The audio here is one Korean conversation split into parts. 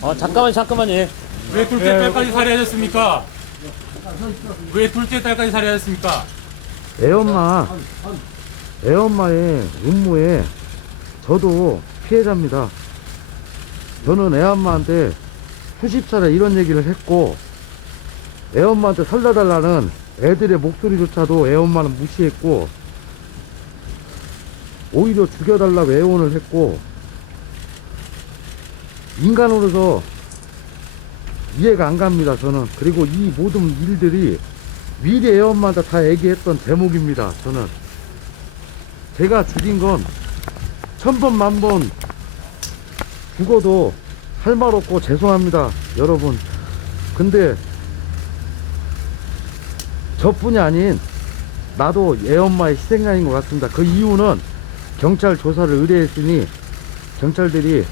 어, 잠깐만, 잠깐만, 예. 왜 둘째 딸까지 살해하셨습니까? 왜 둘째 딸까지 살해하셨습니까? 애엄마, 애엄마의 음모에 저도 피해자입니다. 저는 애엄마한테 수십 차례 이런 얘기를 했고, 애엄마한테 살려달라는 애들의 목소리조차도 애엄마는 무시했고, 오히려 죽여달라고 애원을 했고, 인간으로서 이해가 안 갑니다, 저는. 그리고 이 모든 일들이 미리 애엄마한테 다 얘기했던 대목입니다, 저는. 제가 죽인 건 천번 만번 죽어도 할 말 없고 죄송합니다, 여러분. 근데 저뿐이 아닌 나도 애엄마의 희생양인 것 같습니다. 그 이유는 경찰 조사를 의뢰했으니 경찰들이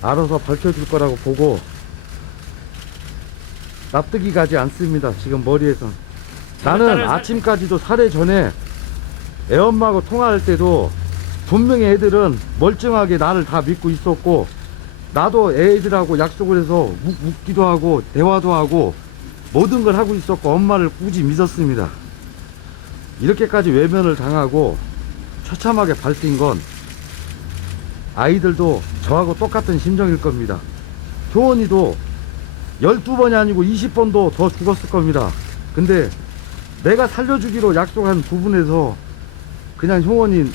알아서 밝혀줄 거라고 보고 납득이 가지 않습니다. 지금 머리에선. 나는 아침까지도 살해 전에 애엄마하고 통화할 때도 분명히 애들은 멀쩡하게 나를 다 믿고 있었고 나도 애들하고 약속을 해서 묵, 묻기도 하고 대화도 하고 모든 걸 하고 있었고 엄마를 굳이 믿었습니다. 이렇게까지 외면을 당하고 처참하게 밟힌 건 아이들도 저하고 똑같은 심정일 겁니다. 효원이도 12번이 아니고 20번도 더 죽었을 겁니다. 근데 내가 살려주기로 약속한 부분에서 그냥 효원이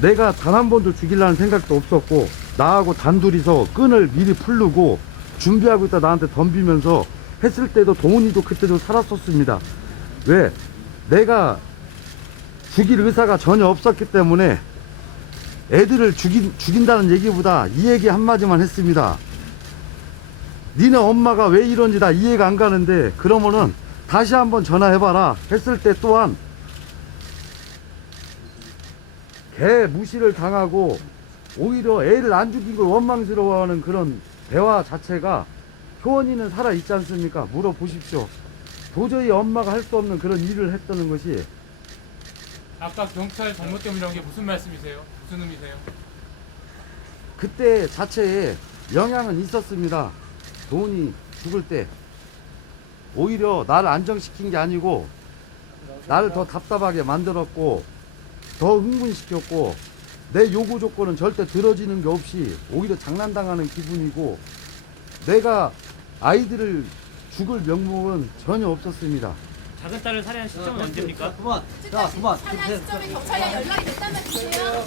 내가 단 한 번도 죽이려는 생각도 없었고 나하고 단둘이서 끈을 미리 풀르고 준비하고 있다 나한테 덤비면서 했을 때도 도훈이도 그때도 살았었습니다. 왜? 내가 죽일 의사가 전혀 없었기 때문에 애들을 죽인, 죽인다는 얘기보다 이 얘기 한마디만 했습니다. 니네 엄마가 왜 이런지 나 이해가 안 가는데 그러면은 다시 한번 전화해봐라 했을 때 또한 개 무시를 당하고 오히려 애를 안 죽인 걸 원망스러워하는 그런 대화 자체가 효원이는 살아있지 않습니까? 물어보십시오. 도저히 엄마가 할 수 없는 그런 일을 했다는 것이 아까 경찰 잘못됨이라는 게 무슨 말씀이세요? 무슨 의미세요? 그때 자체에 영향은 있었습니다. 도훈이 죽을 때 오히려 나를 안정시킨 게 아니고 나를 더 답답하게 만들었고 더 흥분시켰고 내 요구 조건은 절대 들어지는 게 없이 오히려 장난당하는 기분이고 내가 아이들을 죽을 명목은 전혀 없었습니다. 작은 딸을 살해한 시점은 언제입니까? 그만. 자, 그만. 산란 시점에 경찰에 연락이 됐다면 주세요.